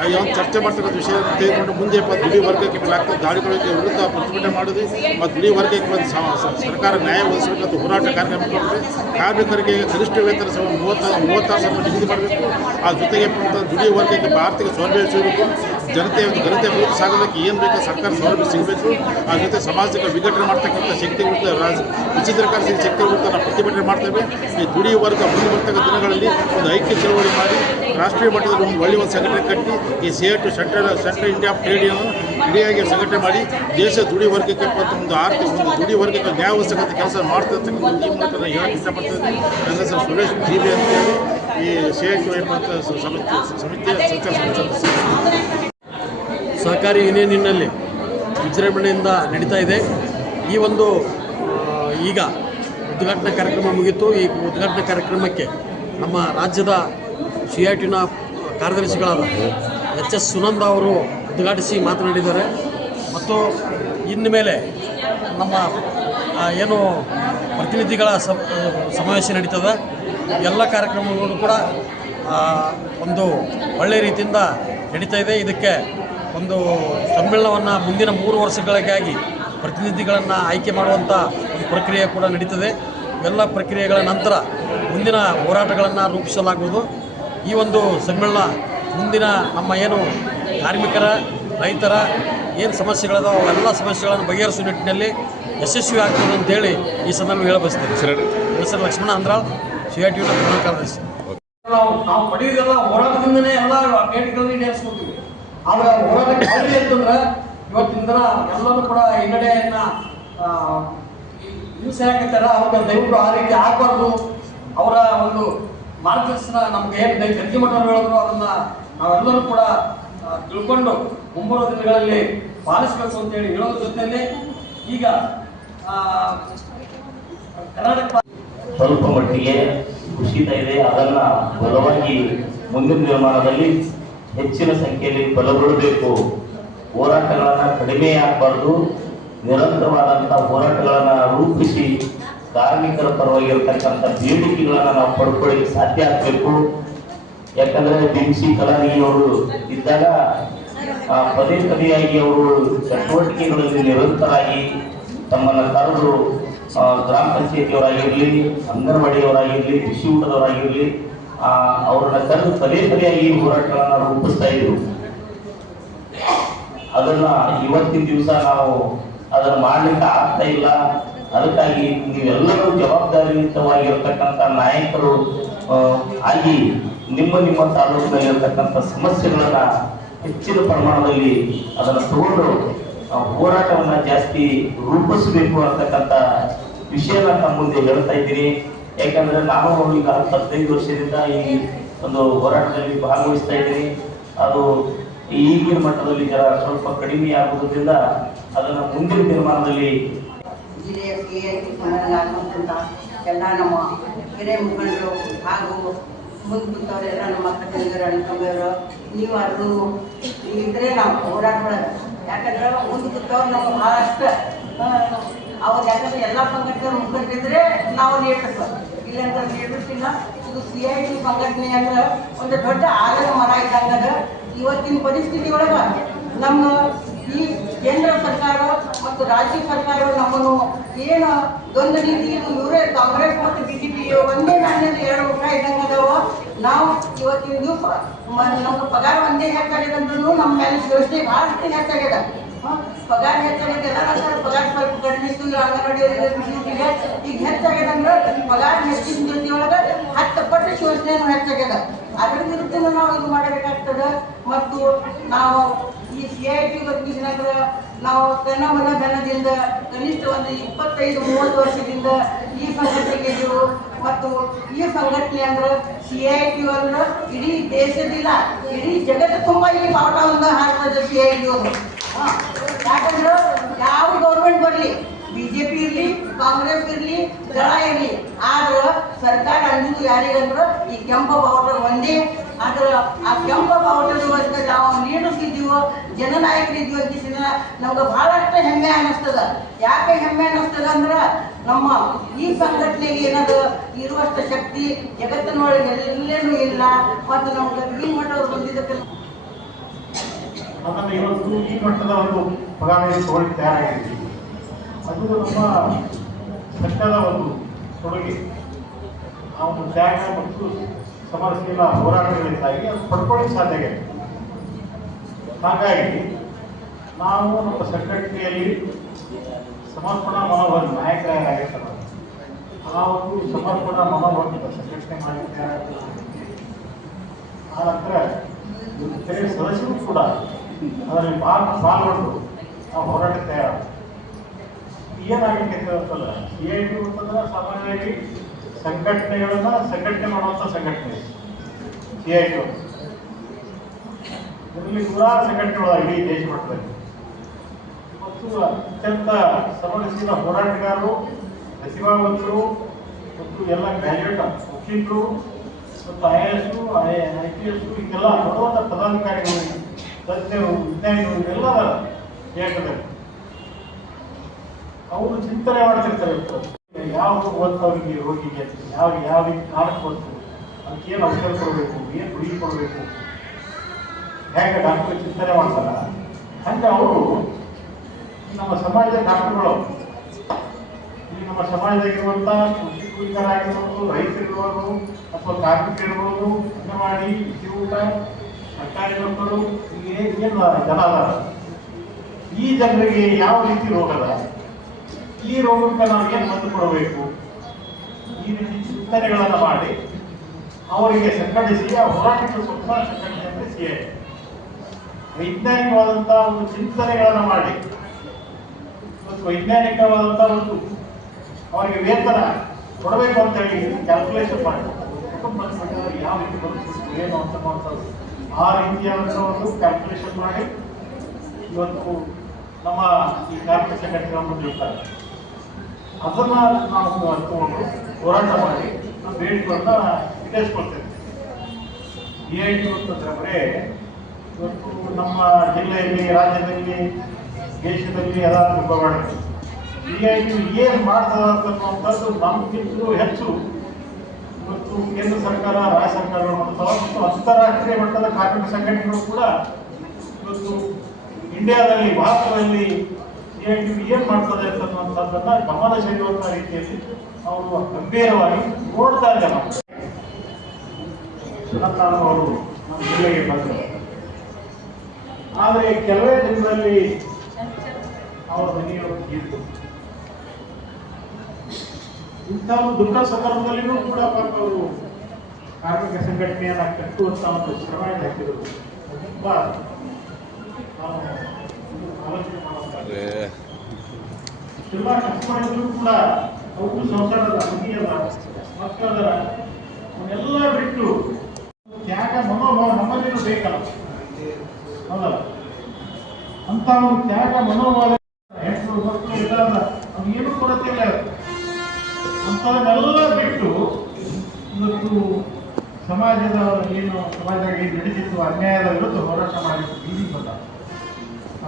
ಈ ಒಂದು ಚರ್ಚೆ ಮಾಡ್ತಕ್ಕಂಥ ವಿಷಯ ತೆಗೆದುಕೊಂಡು ಮುಂದೆ ದುಡಿ ವರ್ಗಕ್ಕೆ ಆಗ್ತದೆ ದಾಳಿಗಳಿಗೆ ವಿರುದ್ಧ ಪ್ರತಿಭಟನೆ ಮಾಡೋದು ಮತ್ತು ದುಡಿ ವರ್ಗಕ್ಕೆ ಒಂದು ಸರ್ಕಾರ ನ್ಯಾಯ ಒದಗಿಸಬೇಕಂತ ಹೋರಾಟ ಕಾರ್ಯಕ್ರಮ ಮಾಡಿದ್ರೆ ಕಾರ್ಮಿಕರಿಗೆ ಕನಿಷ್ಠ ವೇತನ 36,000 ನಿಗದಿ ಮಾಡಬೇಕು. ಆ ಜೊತೆಗೆ ದುಡಿ ವರ್ಗಕ್ಕೆ ಆರ್ಥಿಕ ಸೌಲಭ್ಯ ಸಿಗಬೇಕು. ಜನತೆ ಒಂದು ಘನತೆ ಮೂಲಕ ಸಾಗೋದಕ್ಕೆ ಏನು ಬೇಕೋ ಸರ್ಕಾರ ಸೌಲಭ್ಯ ಸಿಗಬೇಕು. ಆ ಜೊತೆ ಸಮಾಜಕ್ಕೆ ವಿಘಟನೆ ಮಾಡ್ತಕ್ಕಂಥ ಶಕ್ತಿ ವಿರುದ್ಧ ವಿಚಿತ್ರಕಾರ ಶಕ್ತಿ ವಿರುದ್ಧ ನಾವು ಪ್ರತಿಭಟನೆ ಮಾಡ್ತೇವೆ. ಈ ದುಡಿ ವರ್ಗ ಮುಂದೆ ಬರ್ತಕ್ಕಂಥ ದಿನಗಳಲ್ಲಿ ಒಂದು ಐಕ್ಯ ಚಳವಳಿ ಮಾಡಿ ರಾಷ್ಟ್ರೀಯ ಮಟ್ಟದಲ್ಲಿ ಒಂದು ಒಳ್ಳೆಯ ಒಂದು ಸಂಘಟನೆ ಕಟ್ಟಿ ಈ CITU central India trade union ಇಡಿಯಾಗಿ ಸಂಘಟನೆ ಮಾಡಿ ದೇಶ ದುಡಿ ವರ್ಗಕ್ಕೆ ಒಂದು ಆರ್ಥಿಕ ಒಂದು ದುಡಿ ವರ್ಗಕ್ಕೆ ನ್ಯಾಯ ಒದಗಿಸತಕ್ಕಂಥ ಕೆಲಸ ಮಾಡ್ತಿರ್ತಕ್ಕಂಥ ಈ ಮೂಲಕ ನಾನು ಹೇಳಕ್ಕೆ ಇಷ್ಟಪಡ್ತೀನಿ. ನನ್ನ ಹೆಸರು ಸುರೇಶ್ GB ಅಂತೇಳಿ ಈ CITU ಸಮಿತಿಯ ಸಹಕಾರಿ ಯೂನಿಯನ್ನಲ್ಲಿ ವಿಜೃಂಭಣೆಯಿಂದ ನಡೀತಾ ಇದೆ. ಈ ಒಂದು ಈಗ ಉದ್ಘಾಟನಾ ಕಾರ್ಯಕ್ರಮ ಮುಗಿತು. ಈ ಉದ್ಘಾಟನಾ ಕಾರ್ಯಕ್ರಮಕ್ಕೆ ನಮ್ಮ ರಾಜ್ಯದ CITUನ ಕಾರ್ಯದರ್ಶಿಗಳಾದ HS ಸುನಂದ ಅವರು ಉದ್ಘಾಟಿಸಿ ಮಾತನಾಡಿದ್ದಾರೆ. ಮತ್ತು ಇನ್ನು ಮೇಲೆ ನಮ್ಮ ಏನು ಪ್ರತಿನಿಧಿಗಳ ಸಮಾವೇಶ ನಡೀತದೆ, ಎಲ್ಲ ಕಾರ್ಯಕ್ರಮಗಳು ಕೂಡ ಒಂದು ಒಳ್ಳೆಯ ರೀತಿಯಿಂದ ನಡೀತಾ ಇದೆ. ಇದಕ್ಕೆ ಒಂದು ಸಮ್ಮೇಳನವನ್ನು ಮುಂದಿನ 3 ವರ್ಷಗಳಿಗಾಗಿ ಪ್ರತಿನಿಧಿಗಳನ್ನು ಆಯ್ಕೆ ಮಾಡುವಂಥ ಒಂದು ಪ್ರಕ್ರಿಯೆ ಕೂಡ ನಡೀತದೆ. ಎಲ್ಲ ಪ್ರಕ್ರಿಯೆಗಳ ನಂತರ ಮುಂದಿನ ಹೋರಾಟಗಳನ್ನು ರೂಪಿಸಲಾಗುವುದು. ಈ ಒಂದು ಸಮ್ಮೇಳನ ಮುಂದಿನ ನಮ್ಮ ಏನು ಕಾರ್ಮಿಕರ, ರೈತರ ಏನು ಸಮಸ್ಯೆಗಳಿದಾವೆ ಅವೆಲ್ಲ ಸಮಸ್ಯೆಗಳನ್ನು ಬಗೆಹರಿಸುವ ನಿಟ್ಟಿನಲ್ಲಿ ಯಶಸ್ವಿ ಆಗ್ತದೆ ಅಂತೇಳಿ ಈ ಸಂದರ್ಭ ಹೇಳಬಯಸ್ತೇನೆ. ಹೆಸರು ಲಕ್ಷ್ಮಣ ಅಂದ್ರಾಳ್, CITUನ ಪ್ರಧಾನ ಕಾರ್ಯದರ್ಶಿ. ನಾವು ಪಡೆಯೋದೆಲ್ಲ ಹೋರಾಟದಿಂದನೇ ಎಲ್ಲ ಬೇಡಿಕೆಗಳನ್ನು ಈಡೇರಿಸ್ಕೊತೀವಿ. ಆದರೆ ಹೋರಾಟಕ್ಕೆ ಯಾವುದೇ ಅಂತಂದ್ರೆ ಇವತ್ತಿನ ದಿನ ಎಲ್ಲರೂ ಕೂಡ ಹಿನ್ನಡೆಯನ್ನು ಹಿಂಸೆ ಹಾಕತ್ತಾರ. ಅವ್ರಿಗೆ ದಯವಿಟ್ಟು ಆ ರೀತಿ ಆಗಬಾರ್ದು. ಅವರ ಒಂದು ಮಾರ್ಗದರ್ಶನ ನಮ್ಗೆ ಏನು ಗದ್ದಿ ಮಠವರು ಹೇಳಿದ್ರು ಅದನ್ನು ನಾವೆಲ್ಲರೂ ಕೂಡ ತಿಳ್ಕೊಂಡು ಮುಂಬರುವ ದಿನಗಳಲ್ಲಿ ಪಾಲಿಸಬೇಕು ಅಂತೇಳಿ ಹೇಳೋದ್ರ ಜೊತೆಯಲ್ಲಿ ಈಗ ಕರ್ನಾಟಕ ಸ್ವಲ್ಪ ಮಟ್ಟಿಗೆ ಕುಸಿತ ಇದೆ. ಅದನ್ನ ಬಲವಾಗಿ ಮುಂದಿನ ನಿರ್ಮಾಣದಲ್ಲಿ ಹೆಚ್ಚಿನ ಸಂಖ್ಯೆಯಲ್ಲಿ ಬಲಗೊಳ್ಳಬೇಕು. ಹೋರಾಟಗಳನ್ನು ಕಡಿಮೆ ಆಗಬಾರ್ದು. ನಿರಂತರವಾದಂಥ ಹೋರಾಟಗಳನ್ನು ರೂಪಿಸಿ ಕಾರ್ಮಿಕರ ಪರವಾಗಿರ್ತಕ್ಕಂಥ ಬೇಡಿಕೆಗಳನ್ನು ನಾವು ಪಡ್ಕೊಳ್ಳಿಕ್ಕೆ ಸಾಧ್ಯ ಆಗಬೇಕು. ಯಾಕಂದ್ರೆ ಬಿಂಸಿ ಕಲಾನಿ ಅವರು ಇದ್ದಾಗ ಪದೇ ಪದೇಯಾಗಿ ಅವರು ಚಟುವಟಿಕೆಗಳಲ್ಲಿ ನಿರಂತರಾಗಿ ತಮ್ಮನ್ನು ಕರೆದು ಗ್ರಾಮ ಪಂಚಾಯತಿಯವರಾಗಿರಲಿ, ಅಂಗನವಾಡಿಯವರಾಗಿರಲಿ, ಕೃಷಿ ಊಟದವರಾಗಿರಲಿ ಅವ್ರನ್ನ ಕರೆದು ಪದೇ ಪದೇಯಾಗಿ ಹೋರಾಟಗಳನ್ನು ರೂಪಿಸ್ತಾ ಇದ್ರು. ಅದನ್ನ ಇವತ್ತಿನ ದಿವಸ ನಾವು ಅದನ್ನು ಮಾಡ್ಲಿಕ್ಕೆ ಆಗ್ತಾ ಇಲ್ಲ. ಅದಕ್ಕಾಗಿ ನೀವೆಲ್ಲರೂ ಜವಾಬ್ದಾರಿಯುತವಾಗಿರ್ತಕ್ಕಂಥ ನಾಯಕರು ಆಗಿ ನಿಮ್ಮ ತಾಲೂಕಿನಲ್ಲಿರ್ತಕ್ಕಂಥ ಸಮಸ್ಯೆಗಳನ್ನ ಹೆಚ್ಚಿನ ಪ್ರಮಾಣದಲ್ಲಿ ಅದನ್ನು ತಗೊಂಡು ಹೋರಾಟವನ್ನ ಜಾಸ್ತಿ ರೂಪಿಸಬೇಕು ಅಂತಕ್ಕಂಥ ವಿಷಯನ ತಮ್ಮ ಮುಂದೆ ಹೇಳ್ತಾ ಇದ್ದೀನಿ. ಯಾಕಂದ್ರೆ ನಾನು ಈಗ 15 ವರ್ಷದಿಂದ ಈ ಒಂದು ಹೋರಾಟದಲ್ಲಿ ಭಾಗವಹಿಸ್ತಾ ಇದ್ದೀನಿ. ಅದು ಈಗಿನ ಮಟ್ಟದಲ್ಲಿ ಜರ ಸ್ವಲ್ಪ ಕಡಿಮೆ ಆಗುವುದರಿಂದ ಅದನ್ನು ಮುಂದಿನ ನಿರ್ಮಾಣದಲ್ಲಿ ಜಿಲ್ಲೆಯ CITು ಎಲ್ಲ ನಮ್ಮ ಹಿರಿಯ ಮುಖಂಡರು ಹಾಗೂ ಮುಂದೆ ಕೂತವರೆಲ್ಲ ನಮ್ಮ ಅಕ್ಕಂದಿರು ಅಣ್ತಂಬರು ನೀವು ಅದು ಇದ್ರೆ ನಾವು ಹೋರಾಟ. ಯಾಕಂದ್ರೆ ಮುಂದೆ ಕೂತವ್ರು ನಮ್ಗೆ ಭಾಳಷ್ಟು ಅವ್ರು ಯಾಕಂದ್ರೆ ಎಲ್ಲ ಸಂಘಟನೆ ಮುಖಂಡರಿದ್ರೆ ನಾವು ನೀಡ್ಬೇಕು, ಇಲ್ಲಾಂದ್ರೆ ನೀಡುತ್ತಿಲ್ಲ. ಇದು CITು ಸಂಘಟನೆ ಅಂದ್ರೆ ಒಂದು ದೊಡ್ಡ ಆಲದ ಮರ ಇದ್ದಂಗ. ಇವತ್ತಿನ ಪರಿಸ್ಥಿತಿ ಒಳಗೆ ನಮ್ಮ ಈ ಕೇಂದ್ರ ಸರ್ಕಾರ ಮತ್ತು ರಾಜ್ಯ ಸರ್ಕಾರ ನಮ್ಮನ್ನು ಏನು ದ್ವಂದ್ವ ನೀತಿ ಇವರೇ ಕಾಂಗ್ರೆಸ್ ಮತ್ತು BJP ಒಂದೇ ನಾಣ್ಯದ 2 ಮುಖ ಇದ್ದಂಗೆ ಅದಾವ. ನಾವು ಇವತ್ತಿನ ದಿವಸ ನಮ್ಗೆ ಪಗಾರ ಒಂದೇ ಹೆಚ್ಚಾಗಿದೆ ಅಂದ್ರೂ ನಮ್ಮ ಮೇಲೆ ಯೋಚನೆ ಭಾಳಷ್ಟು ಹೆಚ್ಚಾಗಿದೆ. ಪಗಾರ ಹೆಚ್ಚಾಗಿದೆ, ಎಲ್ಲ ಪಗಾರ ಸ್ವಲ್ಪ ಕಡಿಮೆ ಇತ್ತು. ಅಂಗನವಾಡಿ ಈಗ ಹೆಚ್ಚಾಗಿದೆ ಅಂದ್ರೆ ಪಗಾರ ಹೆಚ್ಚಿನ ಜೊತೆಯೊಳಗೆ 10 ಪಟ್ಟು ಯೋಜನೆಯೂ ಹೆಚ್ಚಾಗಿದೆ. ಅದ್ರ ವಿರುದ್ಧ ನಾವು ಇದು ಮಾಡಬೇಕಾಗ್ತದೆ. ಮತ್ತು ನಾವು ಈ CITು ಬರ್ತಿದ್ರೆ ನಾವು ತನ್ನ ಮನದಿಂದ ಕನಿಷ್ಠ ಒಂದು 25-30 ವರ್ಷದಿಂದ ಈ ಸಂಘಟನೆಗೆ ಇದ್ದೀವಿ. ಮತ್ತು ಈ ಸಂಘಟನೆ ಅಂದ್ರೆ CITು ಅಂದ್ರೆ ಇಡೀ ದೇಶದಿಲ್ಲ, ಇಡೀ ಜಗತ್ತು ತುಂಬ ಈ ಪಾಠವನ್ನು ಹಾಕ್ತದೆ CITು. ಯಾಕಂದ್ರೆ ಯಾವ ಗೌರ್ಮೆಂಟ್ ಬರಲಿ, ಬಿಜೆಪಿ ಇರಲಿ, ಕಾಂಗ್ರೆಸ್ ಇರಲಿ, ದಳ ಇರಲಿ, ಆದ್ರೆ ಸರ್ಕಾರ ಅಂಜುದು ಯಾರಿಗಂದ್ರೆ ಈ ಕೆಂಪು ಬಾವುಟ ಒಂದೇ. ಆದ್ರೆ ಆ ಕೆಂಪು ಬಾವುಟದ ನಾವು ಲೀಡರ್ಸ್ ಇದ್ದೀವೋ, ಜನನಾಯಕರಿದ್ದೀವೋ ಅಂತ ನಮ್ಗೆ ಬಹಳಷ್ಟು ಹೆಮ್ಮೆ ಅನ್ನಿಸ್ತದ. ಯಾಕೆ ಹೆಮ್ಮೆ ಅನ್ನಿಸ್ತದ ಅಂದ್ರೆ ನಮ್ಮ ಈ ಸಂಘಟನೆಗೆ ಏನದು ಇರುವಷ್ಟು ಶಕ್ತಿ ಜಗತ್ತಿನೊಳಗೆ ಎಲ್ಲೇನೂ ಇಲ್ಲ. ಮತ್ತು ನಮ್ಗೆ ಈ ಮಟ್ಟವ್ರು ಬಂದಿದ್ದಕ್ಕೆ ಅದನ್ನು ಇವತ್ತು ಈ ಮಟ್ಟದ ಒಂದು ಪಗಾರ ತಗೊಳ್ಳಿ ತಯಾರಾಗಿದ್ದೀವಿ. ಅದು ನಮ್ಮ ಸಂಘದ ಒಂದು ಕೊಡುಗೆ. ಆ ಒಂದು ತ್ಯಾಗ ಮತ್ತು ಸಮರಶೀಲ ಹೋರಾಟಗಳಿಂದಾಗಿ ಅದು ಪಡ್ಕೊಳ್ಳಿಕ್ಕೆ ಸಾಧ್ಯ ಆಗಿದೆ. ಹಾಗಾಗಿ ನಾವು ನಮ್ಮ ಸಂಘಟನೆಯಲ್ಲಿ ಸಮರ್ಪಣಾ ಮನೋಭಾವ ನಾಯಕರಾಗಿರ್ತಾರೆ. ಆ ಒಂದು ಸಮರ್ಪಣಾ ಮನೋಭಾವದ ಸಂಘಟನೆ ಮಾಡಲಿಕ್ಕೆ ಆ ನಂತರ ಕೆಲವು ಸದಸ್ಯರು ಕೂಡ ಅದರಲ್ಲಿ ಪಾಲ್ಗೊಂಡು ನಾವು ಹೋರಾಟ ತಯಾರ. ಏನಾಗಲಿಕ್ಕೆ ಅಂತಲ್ಲ, CIT ಅಂತಂದ್ರೆ ಸಾಮಾನ್ಯವಾಗಿ ಸಂಘಟನೆಗಳನ್ನ ಸಂಘಟನೆ ಮಾಡುವಂಥ ಸಂಘಟನೆ CIT. ಇದರಲ್ಲಿ ನೂರಾರು ಸಂಘಟನೆಗಳ ಇಡೀ ದೇಶ ಮಟ್ಟದಲ್ಲಿ ಮತ್ತು ಅತ್ಯಂತ ಸಮರಶೀಲ ಹೋರಾಟಗಾರರು, ಪ್ರತಿಭಾವಂತರು ಮತ್ತು ಎಲ್ಲ ಗ್ರಾಜ್ಯುಯೇಟ್ ವಕೀಲರು ಮತ್ತು IAS, IPS ಇದೆಲ್ಲ ದೊಡ್ಡ ಪದಾಧಿಕಾರಿಗಳು, ತಜ್ಞರು, ವಿಜ್ಞಾನಿಗಳು ಇವೆಲ್ಲ ದೇಶದಲ್ಲಿ ಅವರು ಚಿಂತನೆ ಮಾಡ್ತಿರ್ತಾರೆ. ಯಾವ ಓದ್ತವ್ರಿಗೆ ರೋಗಿಗೆ ಯಾವ ರೀತಿ ಕಾರಣಕ್ಕೆ ಬಂತು, ಅದಕ್ಕೆ ಏನು ಔಷಧ ಕೊಡಬೇಕು, ಏನು ಗುಡಿ ಕೊಡಬೇಕು, ಹೇಗೆ ಡಾಕ್ಟರ್ ಚಿಂತನೆ ಮಾಡ್ತಾರ. ಹಂಗೆ ಅವರು ನಮ್ಮ ಸಮಾಜದ ಡಾಕ್ಟರ್ಗಳು, ಇಲ್ಲಿ ನಮ್ಮ ಸಮಾಜದಾಗಿರುವಂಥ ಕೃಷಿ ಕೂಲಿಕರಾಗಿರ್ಬೋದು, ರೈತರಿರ್ಬೋದು ಅಥವಾ ಕಾರ್ಮಿಕರಿರ್ಬೋದು, ಅಂಗನವಾಡಿ, ಊಟ, ಸರ್ಕಾರಿ ನೌಕರು, ಏನು ಜನ ಅದಾರ, ಈ ಜನರಿಗೆ ಯಾವ ರೀತಿ ರೋಗದ, ಈ ರೋಗಕ್ಕೆ ನಾವು ಏನು ಮದ್ದು ಕೊಡಬೇಕು, ಈ ರೀತಿ ಚಿಂತನೆಗಳನ್ನು ಮಾಡಿ ಅವರಿಗೆ ಸಂಘಟಿಸಿ ಆ ಹೋರಾಟಕ್ಕೆ ಸ್ವಲ್ಪ ಸಂಘಟನೆ ಅಂತ CIT. ವೈಜ್ಞಾನಿಕವಾದಂಥ ಒಂದು ಚಿಂತನೆಗಳನ್ನು ಮಾಡಿ ಮತ್ತು ವೈಜ್ಞಾನಿಕವಾದಂಥ ಒಂದು ಅವರಿಗೆ ವೇತನ ಕೊಡಬೇಕು ಅಂತ ಹೇಳಿ ಕ್ಯಾಲ್ಕುಲೇಷನ್ ಮಾಡಿ ಯಾವ ರೀತಿ ಬದುಕಬೇಕು ಏನು ಅಂತಕ್ಕಂಥದ್ದು ಆ ರೀತಿಯಾದಂಥ ಒಂದು ಕ್ಯಾಲ್ಕುಲೇಷನ್ ಮಾಡಿ ಇವತ್ತು ನಮ್ಮ ಈ ಕಾರ್ಮಿಕ ಸಂಘಟನೆಗಳ ಮುಂದೆ ಇರ್ತಾರೆ. ಅದನ್ನ ನಾವು ತಗೊಂಡು ಹೋರಾಟ ಮಾಡಿ ನಾವು ಬೇಡಿಕೆಗಳನ್ನ ಈಡೇರಿಸ್ಕೊಳ್ತೇವೆ. CIT ಅಂತಂದ್ರೆ ಬರೇ ಇವತ್ತು ನಮ್ಮ ಜಿಲ್ಲೆಯಲ್ಲಿ, ರಾಜ್ಯದಲ್ಲಿ, ದೇಶದಲ್ಲಿ ಎಲ್ಲ ತಿಳ್ಕೊಬಾರ್ದು. CIT ಏನು ಮಾಡ್ತದ ಅಂತಕ್ಕಂಥದ್ದು ನಮಗಿಂತಲೂ ಹೆಚ್ಚು ಇವತ್ತು ಕೇಂದ್ರ ಸರ್ಕಾರ, ರಾಜ್ಯ ಸರ್ಕಾರಗಳು ಮಾಡ್ತಾವ ಮತ್ತು ಅಂತಾರಾಷ್ಟ್ರೀಯ ಮಟ್ಟದ ಕಾರ್ಮಿಕ ಸಂಘಟನೆಗಳು ಕೂಡ ಇವತ್ತು ಇಂಡಿಯಾದಲ್ಲಿ, ಭಾರತದಲ್ಲಿ CIT ಏನು ಮಾಡ್ತದೆ ಅಂತಕ್ಕಂಥದ್ದನ್ನ ಗಮನ ಸೆಳೆಯುವಂಥ ರೀತಿಯಲ್ಲಿ ಅವರು ಗಂಭೀರವಾಗಿ ನೋಡ್ತಾ ಇದ್ದಾರೆ. ಅವರು ನಮ್ಮ ಜಿಲ್ಲೆಗೆ ಬಂದರು. ಆದರೆ ಕೆಲವೇ ದಿನದಲ್ಲಿ ಅವರ ಮನೆಯವರು ಇಂಥ ಒಂದು ದುಃಖ ಸಂದರ್ಭದಲ್ಲಿಯೂ ಕೂಡ ಪಾಪ ಅವರು ಕಾರ್ಮಿಕ ಸಂಘಟನೆಯನ್ನು ಕಟ್ಟುವಂಥ ಒಂದು ಶ್ರಮ ಹಾಕಿದರು. ತುಂಬ ಆಲೋಚನೆ ಮಾಡುತ್ತಾರೆ. ತುಂಬ ಕಷ್ಟ ಮಾಡಿದ್ರು ಕೂಡ ಅವರು ಸಂಸಾರದ ಮನೆಯದ ಮಕ್ಕಳದ ಅವನ್ನೆಲ್ಲ ಬಿಟ್ಟು ತ್ಯಾಗ ಮನೋಭಾವ ನಮ್ಮಲ್ಲಿನೂ ಬೇಕಲ್ಲ, ಹೌದಲ್ಲ? ಅಂತ ಒಂದು ತ್ಯಾಗ ಮನೋಭಾವ ಹೆಣ್ಣು ಮಕ್ಕಳು ಎಲ್ಲ ಅದು ಏನೂ ಕೊರತೆ ಇಲ್ಲ. ಅಂಥವನ್ನೆಲ್ಲ ಬಿಟ್ಟು ಇವತ್ತು ಸಮಾಜದ ಸಮಾಜದಾಗ ಏನು ನಡೀತಿತ್ತು ಅನ್ಯಾಯದ ವಿರುದ್ಧ ಹೋರಾಟ ಮಾಡಿ ಬೀದಿಗೆ ಬಂದ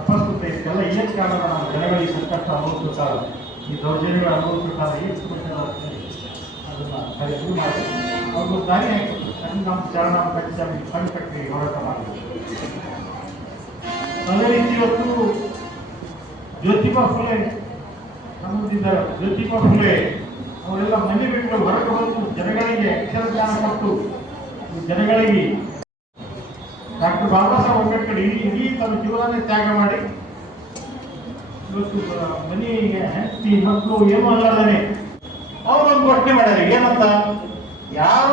ಅಪಸ್ಕೃತ ಇದೆಲ್ಲ ಏನು ಕಾರಣ? ನಮ್ಮ ಜನಗಳಿಗೆ ಸಂಕಷ್ಟ ಅನುಭವಿಸ್ತಾರೆ, ಈ ದೌರ್ಜನ್ಯಗಳು ಅನುಭವಿಸ್ತಾರೆ. ಅದನ್ನು ಇದು ಮಾಡಿ ಅವ್ರಿಗೂ ದಾರಿ ಹಾಕಿತ್ತು. ನಮ್ಮ ಚರಣ ಕಣ್ಣು ಕಟ್ಟಿ ಹೋರಾಟ ಮಾಡಿ ಅದೇ ರೀತಿ ಇವತ್ತು ಜ್ಯೋತಿಬಾ ಫುಲೆ ನಮ್ಮದಿದ್ದಾರೆ. ಜ್ಯೋತಿಬಾ ಫುಲೆ ಅವರೆಲ್ಲ ಮನೆ ಬಿಟ್ಟು ಹೊರಗೆ ಬಂದು ಜನಗಳಿಗೆ ಅಕ್ಷರ ಜ್ಞಾನ ಕೊಟ್ಟು ಜನಗಳಿಗೆ ಡಾಕ್ಟರ್ ಬಾಬಾ ಸಾಹೇಬ್ ಅಂಬೇಡ್ಕರ್ ಇಡೀ ತಮ್ಮ ಜೀವನನೇ ತ್ಯಾಗ ಮಾಡಿ ಇವತ್ತು ಮನೆಗೆ ಹೆಂಡತಿ ಮಕ್ಕಳು ಏನು ಅಲ್ಲಾದಾನೆ ಅವರೊಂದು ಘೋಷಣೆ ಮಾಡ್ಯಾರ. ಏನಂತ? ಯಾರು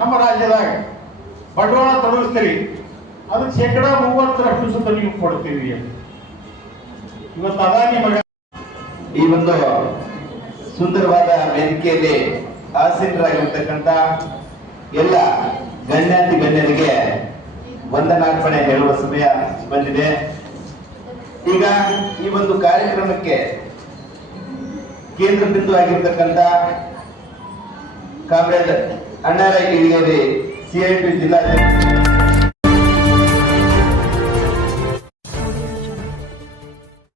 ನಮ್ಮ ರಾಜ್ಯದಾಗ ಬಂಡವಾಳ ತೊಡಗಿಸ್ತೀರಿ ಅದಕ್ಕೆ 30% ಸುತ್ತ ನೀವು ಕೊಡ್ತೀವಿ. ಇವತ್ತು ಅದಾನಿ ಮಗ ಈ ಒಂದು ಸುಂದರವಾದ ವೇದಿಕೆಯಲ್ಲಿ ಆಸೀನರಾಗಿರ್ತಕ್ಕಂಥ ಎಲ್ಲ ಗಣ್ಯಾತಿ ಗಣ್ಯರಿಗೆ ವಂದನಾರ್ಪಣೆ ಹೇಳುವ ಸಮಯ ಬಂದಿದೆ. ಈಗ ಈ ಒಂದು ಕಾರ್ಯಕ್ರಮಕ್ಕೆ ಕೇಂದ್ರ ಬಿಂದು ಆಗಿರ್ತಕ್ಕಂಥ ಕಾಮ್ರೇಡ್ ಅಣ್ಣಾರಾಯ್ ಕಿಡಿಗೇರಿ CIT ಜಿಲ್ಲಾಧ್ಯಕ್ಷ